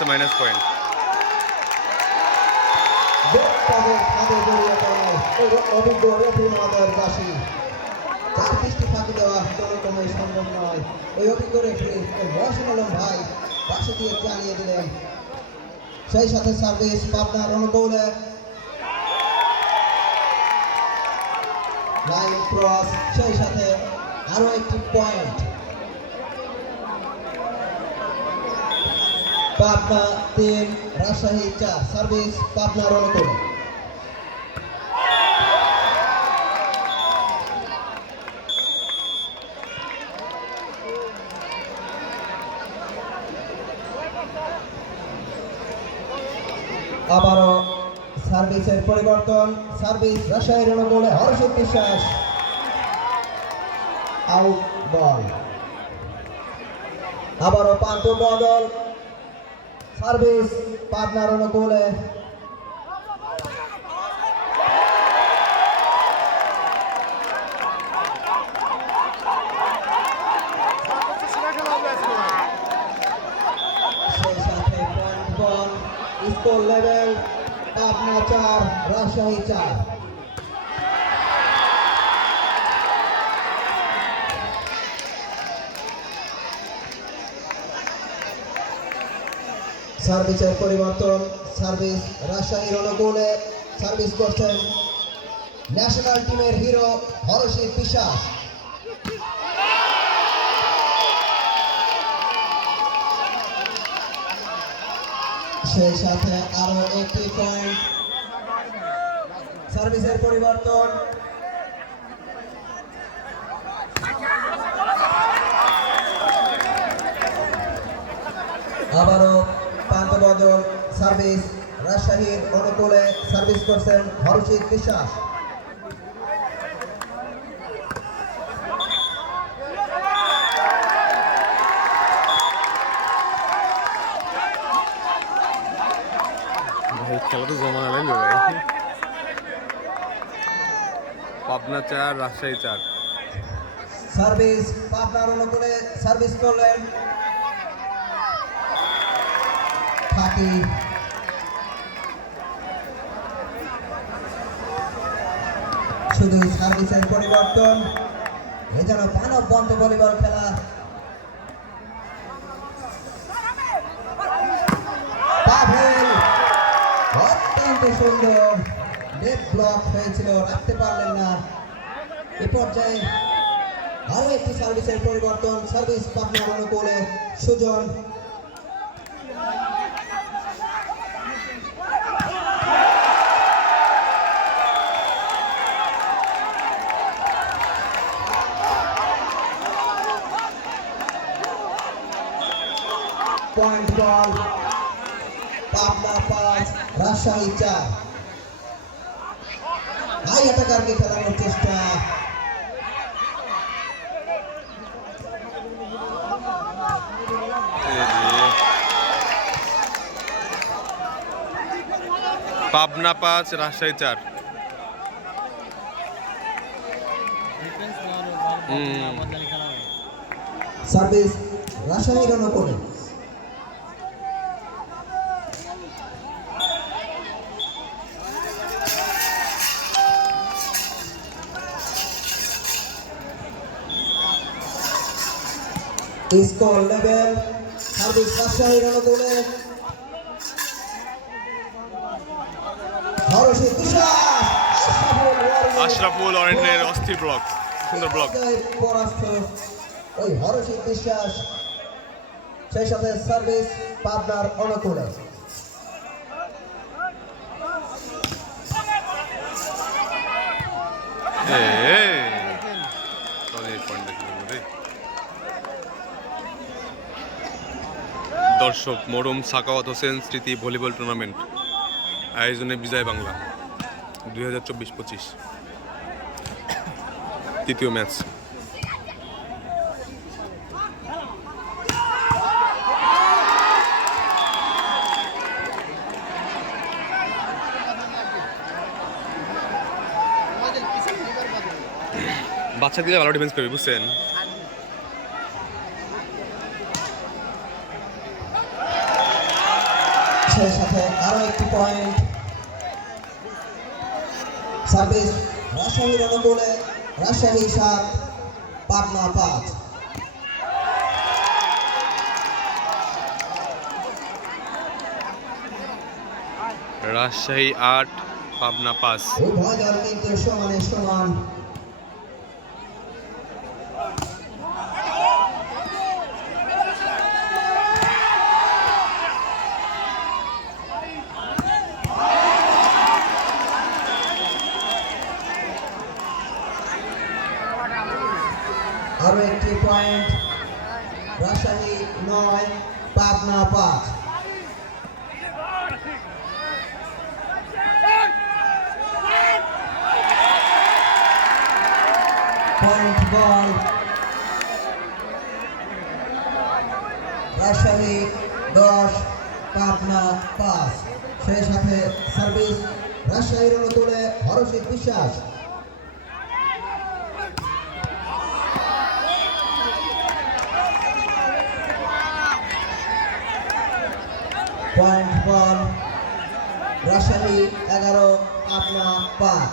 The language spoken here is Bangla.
আছে মাইনাস পয়েন্ট জানিয়ে দিলেন সেই সাথে সার্ভিস পাবনার অনুকূলে লাইন সেই সাথে আরও একটি পয়েন্ট পাবনা তিন, রাজশাহী চার। সার্ভিস পাবনার অনুকূলে আবারও সার্ভিসের পরিবর্তন। সার্ভিস রাজশাহীর অনুকূলে হর্ষিত বিশ্বাস আউট বল। আবারও পান্ত বদল। সার্ভিস পাবনার অনুকূলে। স্কোর লেভেল পাবনা চার রাজশাহী চার। সার্ভিসের পরিবর্তন, সার্ভিস রাজশাহীর অনুকূলে সার্ভিস করছেন ন্যাশনাল টিমের হিরো হরষিত বিশ্বাস। সেই সাথে আরও একটি পয়েন্ট সার্ভিসের পরিবর্তন। আবারও বদল সার্ভিস রাজশাহীর অনুকূলে সার্ভিস করছেন হরষিত বিশ্বাস। খেলা তো জমা নালেন ভাই। পাবনা চার রাজশাহী চার। সার্ভিস পাবনার অনুকূলে সার্ভিস করলেন ফাঁকি শুধু সার্ভিসের পরিবর্তন, এ যেন মানব বন্ধ ভলিবল খেলা। সুন্দর ব্লক হয়েছিল, রাখতে পারলেন না। এ পর্যায়ে আরও একটি সার্ভিসের পরিবর্তন, সার্ভিস পাবনার অনুকূলে সুজন পয়েন্ট বল। পাবনা পাঁচ রাজশাহী চার। হাই অ্যাটাকারকে খেলানোর চেষ্টা। পাবনা পাঁচ রাজশাহী চার। সার্ভিস রাজশাহীর অনুকূলে স্কোর লেভেল সার্ভিস রাজশাহীর অনুকূলে হরষিত আশরাফুল অরণ্যের অস্থির ব্লক সুন্দর ব্লক ওই হরষিত বিশ্বাস সেই সাথে সার্ভিস পাবনার অনুকূলে দর্শক মরম সাকাওয়াত হোসেন স্মৃতি ভলিবল টুর্নামেন্ট, আয়োজনে বিজয় বাংলা, দুই হাজার চব্বিশ পঁচিশ। তৃতীয় ম্যাচ। বাচ্চা দিলে ভালো ডিফেন্স করবে, বুঝছেন? সেই সাথে আরও একটি পয়েন্ট সার্ভিস রাজশাহীর অনুকূলে রাজশাহী সাত পাবনা পাঁচ। রাজশাহী আট পাবনা পাঁচ। উভয় দল কিন্তু সমানে সমান। আরও একটি পয়েন্ট রাজশাহী নয়, পাবনা পাঁচ। পয়েন্ট বল রাজশাহী দশ, পাবনা পাঁচ। সেই সাথে সার্ভিস রাজশাহীর অনুকূলে হরষিত বিশ্বাস। পয়েন্ট বল রাজশাহী এগারো পাবনা পাঁচ।